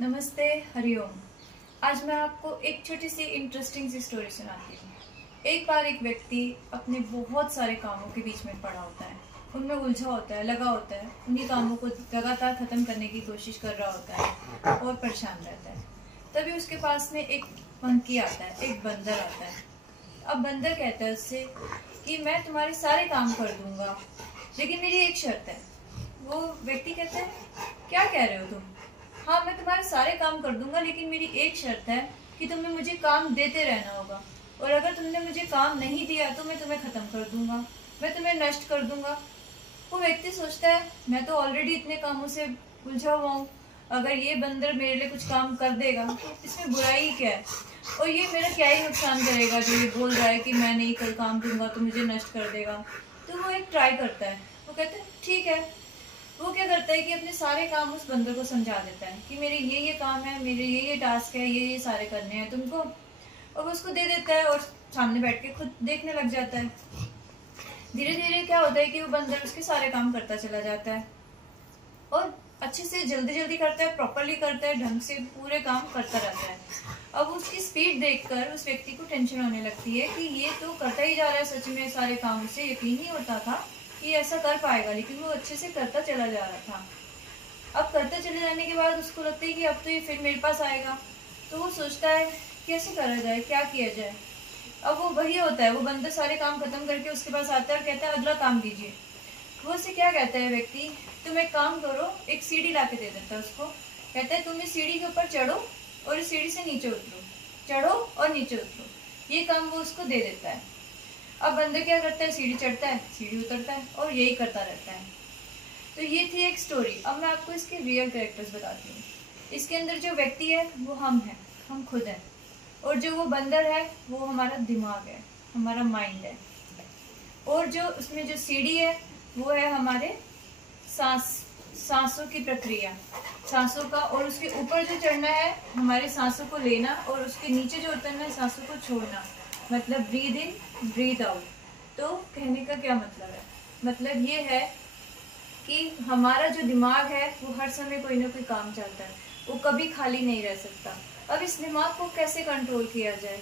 नमस्ते, हरिओम। आज मैं आपको एक छोटी सी इंटरेस्टिंग सी स्टोरी सुनाती हूँ। एक बार एक व्यक्ति अपने बहुत सारे कामों के बीच में पड़ा होता है, उनमें उलझा होता है, लगा होता है, उन्हीं कामों को लगातार खत्म करने की कोशिश कर रहा होता है और परेशान रहता है। तभी उसके पास में एक मंकी आता है, एक बंदर आता है। अब बंदर कहता है उससे कि मैं तुम्हारे सारे काम कर दूंगा, लेकिन मेरी एक शर्त है। वो व्यक्ति कहता है, क्या कह रहे हो तुम? हाँ, मैं तुम्हारे सारे काम कर दूंगा, लेकिन मेरी एक शर्त है कि तुम्हें मुझे काम देते रहना होगा, और अगर तुमने मुझे काम नहीं दिया तो मैं तुम्हें खत्म कर दूंगा, मैं तुम्हें नष्ट कर दूंगा। वो व्यक्ति सोचता है, मैं तो ऑलरेडी इतने कामों से उलझा हुआ हूँ, अगर ये बंदर मेरे लिए कुछ काम कर देगा तो इसमें बुराई क्या है, और ये मेरा क्या ही नुकसान करेगा जो ये बोल रहा है कि मैं नहीं कल काम दूंगा तो मुझे नष्ट कर देगा। तो वो एक ट्राई करता है, वो कहता है ठीक है। वो क्या करता है कि अपने सारे काम उस बंदर को समझा देता है कि मेरे ये काम है, मेरे ये टास्क है, ये सारे करने हैं तुमको, और उसको दे देता है और सामने बैठ के खुद देखने लग जाता है। धीरे धीरे क्या होता है कि वो बंदर उसके सारे काम करता चला जाता है और अच्छे से जल्दी जल्दी करता है, प्रॉपरली करता है, ढंग से पूरे काम करता रहता है। अब उसकी स्पीड देखकर उस व्यक्ति को टेंशन होने लगती है कि ये तो करता ही जा रहा है सच में सारे काम, उसे यकीन नहीं होता था कि ऐसा कर पाएगा, लेकिन वो अच्छे से करता चला जा रहा था। अब करते चले जाने के बाद उसको लगता है कि अब तो ये फिर मेरे पास आएगा, तो वो सोचता है कैसे करा जाए, क्या किया जाए। अब वो वही होता है, वो बंदर सारे काम खत्म करके उसके पास आता है और कहता है अगला काम दीजिए। वो उससे क्या कहता है व्यक्ति, तुम एक काम करो, एक सीढ़ी ला के दे देता है उसको। कहता है तुम इस सीढ़ी के ऊपर चढ़ो और इस सीढ़ी से नीचे उतरो, चढ़ो और नीचे उतरो। ये काम वो उसको दे देता है। अब बंदर क्या करता है, सीढ़ी चढ़ता है, सीढ़ी उतरता है और यही करता रहता है। तो ये थी एक स्टोरी। अब मैं आपको इसके रियल कैरेक्टर्स बताती हूँ। इसके अंदर जो व्यक्ति है वो हम हैं, हम खुद हैं, और जो वो बंदर है वो हमारा दिमाग है, हमारा माइंड है, और जो उसमें जो सीढ़ी है वो है हमारे सांसों की प्रक्रिया, सांसों का, और उसके ऊपर जो चढ़ना है हमारे सांसों को लेना, और उसके नीचे जो उतरना है सांसों को छोड़ना, मतलब ब्रीद इन ब्रीद आउट। तो कहने का क्या मतलब है, मतलब ये है कि हमारा जो दिमाग है वो हर समय कोई ना कोई काम चलता है, वो कभी खाली नहीं रह सकता। अब इस दिमाग को कैसे कंट्रोल किया जाए?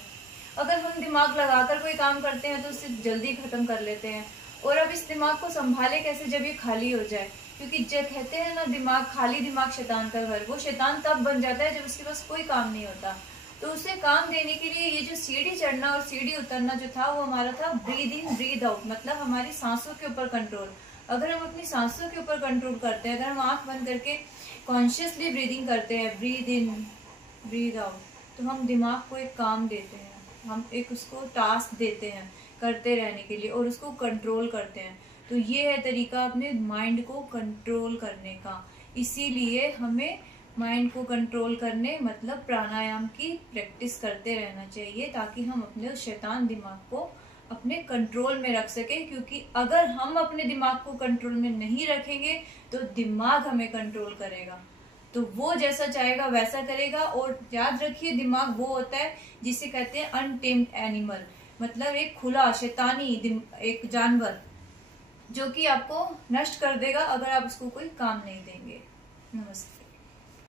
अगर हम दिमाग लगाकर कोई काम करते हैं तो उसे जल्दी खत्म कर लेते हैं, और अब इस दिमाग को संभाले कैसे जब ये खाली हो जाए? क्योंकि जो कहते हैं ना, दिमाग खाली दिमाग शैतान का घर, वो शैतान तब बन जाता है जब उसके पास कोई काम नहीं होता। तो उसे काम देने के लिए ये जो सीढ़ी चढ़ना और सीढ़ी उतरना जो था वो हमारा था ब्रीद इन ब्रीद आउट, मतलब हमारी सांसों के ऊपर कंट्रोल। अगर हम अपनी सांसों के ऊपर कंट्रोल करते हैं, अगर हम आंख बंद करके कॉन्शियसली ब्रीदिंग करते हैं, ब्रीद इन ब्रीद आउट, तो हम दिमाग को एक काम देते हैं, हम एक उसको टास्क देते हैं करते रहने के लिए, और उसको कंट्रोल करते हैं। तो ये है तरीका अपने माइंड को कंट्रोल करने का। इसीलिए हमें माइंड को कंट्रोल करने मतलब प्राणायाम की प्रैक्टिस करते रहना चाहिए, ताकि हम अपने उस शैतान दिमाग को अपने कंट्रोल में रख सके। क्योंकि अगर हम अपने दिमाग को कंट्रोल में नहीं रखेंगे तो दिमाग हमें कंट्रोल करेगा, तो वो जैसा चाहेगा वैसा करेगा। और याद रखिए, दिमाग वो होता है जिसे कहते हैं अनटेम्ड एनिमल, मतलब एक खुला शैतानी एक जानवर जो कि आपको नष्ट कर देगा अगर आप उसको कोई काम नहीं देंगे। नमस्ते।